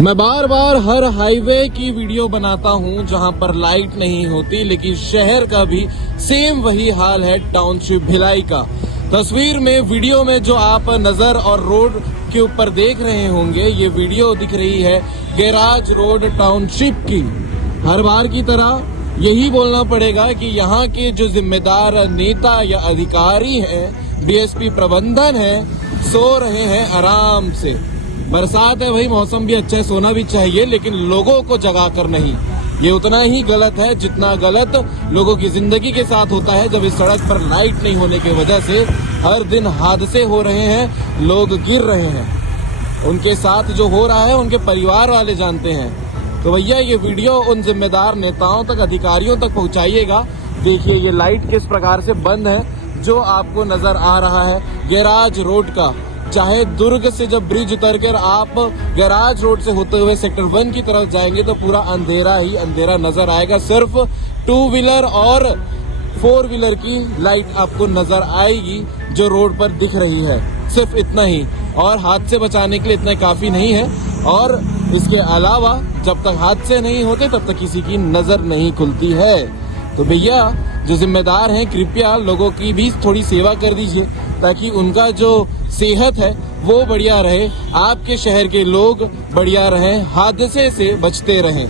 मैं बार बार हर हाईवे की वीडियो बनाता हूं जहां पर लाइट नहीं होती, लेकिन शहर का भी सेम वही हाल है टाउनशिप भिलाई का। तस्वीर में वीडियो में जो आप नजर और रोड के ऊपर देख रहे होंगे, ये वीडियो दिख रही है गैराज रोड टाउनशिप की। हर बार की तरह यही बोलना पड़ेगा कि यहाँ के जो जिम्मेदार नेता या अधिकारी हैं, डीएसपी प्रबंधन है, सो रहे हैं आराम से। बरसात है भाई, मौसम भी अच्छा है, सोना भी चाहिए, लेकिन लोगों को जगाकर नहीं। ये उतना ही गलत है जितना गलत लोगों की जिंदगी के साथ होता है जब इस सड़क पर लाइट नहीं होने की वजह से हर दिन हादसे हो रहे हैं, लोग गिर रहे हैं। उनके साथ जो हो रहा है उनके परिवार वाले जानते हैं। तो भैया ये वीडियो उन जिम्मेदार नेताओं तक, अधिकारियों तक पहुंचाइएगा। देखिए ये लाइट किस प्रकार से बंद है जो आपको नजर आ रहा है गैराज रोड का। चाहे दुर्ग से जब ब्रिज उतरकर आप गैराज रोड से होते हुए सेक्टर 1 की तरफ जाएंगे तो पूरा अंधेरा ही अंधेरा नजर आएगा। सिर्फ 2 व्हीलर और 4 व्हीलर की लाइट आपको नजर आएगी जो रोड पर दिख रही है, सिर्फ इतना ही। और हादसे बचाने के लिए इतना काफी नहीं है। और इसके अलावा जब तक हादसे नहीं होते तब तक किसी की नजर नहीं खुलती है। तो भैया जो जिम्मेदार हैं, कृपया लोगों की भी थोड़ी सेवा कर दीजिए ताकि उनका जो सेहत है वो बढ़िया रहे, आपके शहर के लोग बढ़िया रहें, हादसे से बचते रहें।